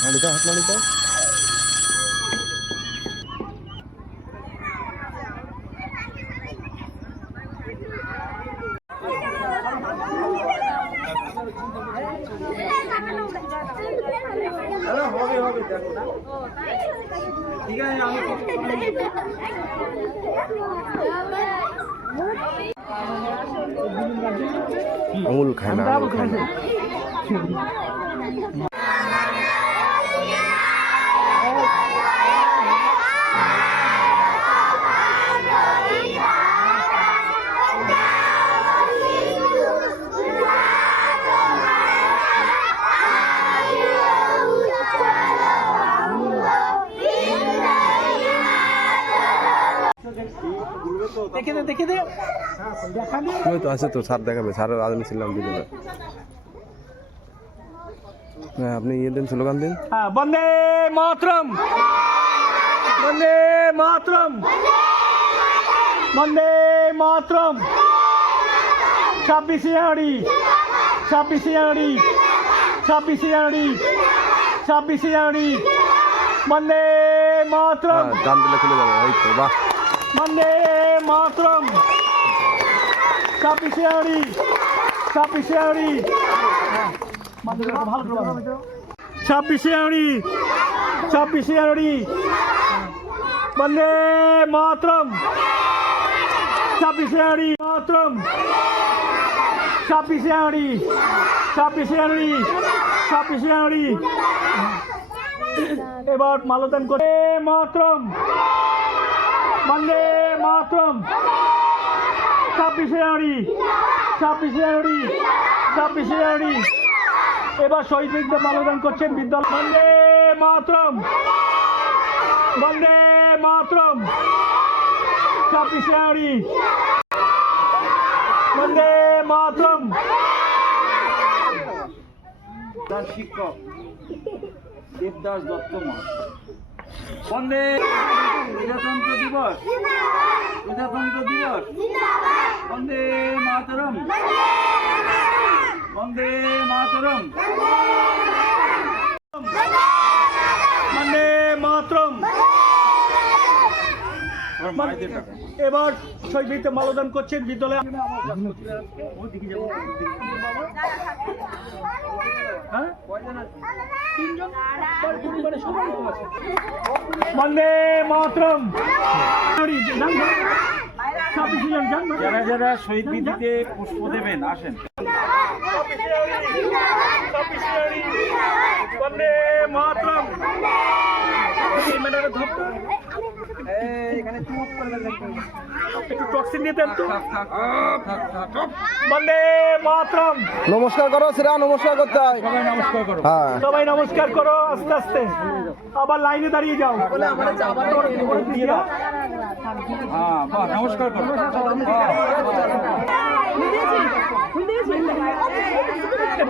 নাড়িতে হাত নাড়িতে ঠিক আছে আমি আঙুল খায় না আঙুল খায় না ওই তো আছে তো স্যার দেখাবে স্যার আদমি ছিলাম ভিডিওতে হ্যাঁ আপনি ইয়ে দিন স্লোগান দিন বন্দে মাতরম বন্দে মাতরম বন্দে মাতরম 26 জানুয়ারি 26 জানুয়ারি 26 জানুয়ারি 26 জানুয়ারি বন্দে মাতরম গান দিলে খুলে যাবে এই তো বাহ বন্দে মাতরম 26 জানুয়ারি 26 জানুয়ারি 26 জানুয়ারি 26 জানুয়ারি বন্দে মাতরম 26 জানুয়ারি মাতরম 26 জানুয়ারি 26 জানুয়ারি 26 জানুয়ারি এবার মালদান করে মাতরম বন্দে মাতরম 26 জানুয়ারি 26 জানুয়ারি 26 জানুয়ারি এবার শহীদ বীরদের মাল্যদান করছেন বিদ্যালয় বন্দে মাতরম বন্দে মাতরম 26 জানুয়ারি বন্দে মাতরম শিক্ষক দেবদাস দত্ত বন্দে প্রজাতন্ত্র দিবস প্রজাতন্ত্র দিবস বন্দে মাতরম বন্দে মাতরম বন্দে মাতরম এবার শহীদ বীরদের মাল্যদান করছেন বিদ্যালয়ে বন্দে মাতরম যারা যারা শহীদ বীরতে পুষ্প দেবেন আসেন বন্দে মাতরম একটু টক্সিন দিয়ে দেন তো বন্দে মাতরম নমস্কার করো সেরা নমস্কার করতে হয় সবাই নমস্কার করো হ্যাঁ সবাই নমস্কার করো আস্তে আস্তে আবার লাইনে দাঁড়িয়ে যাও হ্যাঁ নমস্কার করো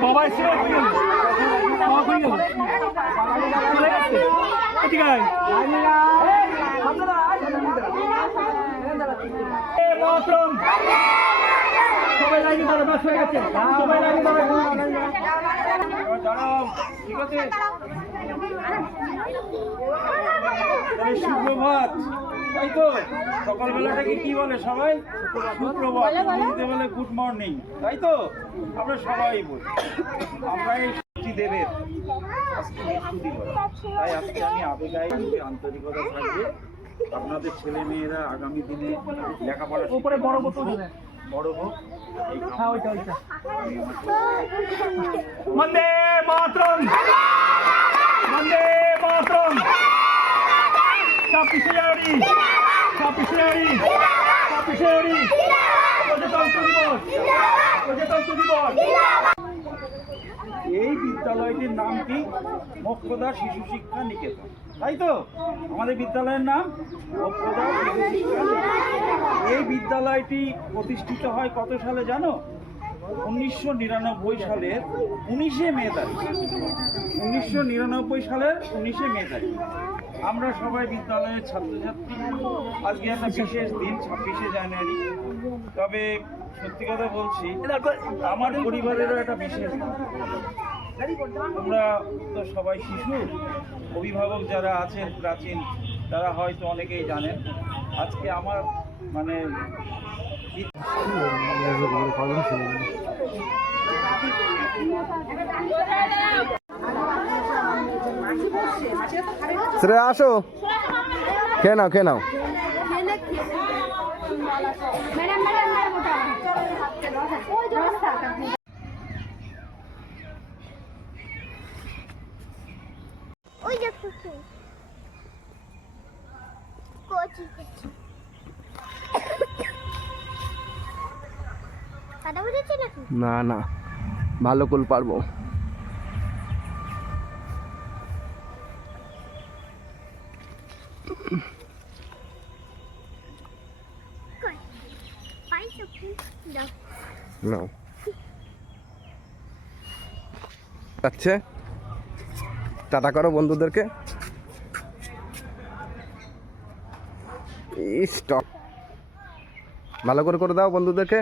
বাবা এসে চলে গেছে ঠিক আছে মাতরম সবাই লাইনে দাঁড়াও বাস হয়ে গেছে সবাই লাইনে দাঁড়াও ঠিক আছে সুপ্রভাত তাই তো সকালবেলাটাকে কি বলে সবাই সুপ্রভাত হিন্দিতে বলে গুড মর্নিং তাই তো আমরা সবাই বলি আমরা এই দেবের আজকে মৃত্যু দিবস তাই আজকে আমি আবেগায় আন্তরিকতা থাকবে আপনাদের ছেলে মেয়েরা আগামী দিনে লেখাপড়া উপরে বড় বড় হোক বন্দে মাতরম বন্দে মাতরম 26 জানুয়ারি 26 জানুয়ারি 26 জানুয়ারি প্রজাতন্ত্র দিবস প্রজাতন্ত্র দিবস এই বিদ্যালয়টির নাম কি মোক্ষদা শিশু শিক্ষা নিকেতন তাই তো আমাদের বিদ্যালয়ের নাম মোক্ষদা শিশু শিক্ষা নিকেতন এই বিদ্যালয়টি প্রতিষ্ঠিত হয় কত সালে জানো 1999 সালের 19শে মে তারিখ 1999 সালের 19শে মে তারিখ আমরা সবাই বিদ্যালয়ের ছাত্রছাত্রী আজকে একটা বিশেষ দিন 26শে জানুয়ারি তবে সত্যি কথা বলছি আমার পরিবারেরও একটা বিশেষ দিন তোমরা তো সবাই শিশু, অভিভাবক যারা আছেন প্রাচীন তারা হয়তো অনেকেই জানেন। আজকে আমার মানে শ্রেয়া আসো, খেয়ে নাও খেয়ে নাও। না না, ভালো করে পারবো। নাও আচ্ছা, টাটা করো বন্ধুদেরকে। স্টপ, ভালো করে দাও বন্ধুদেরকে।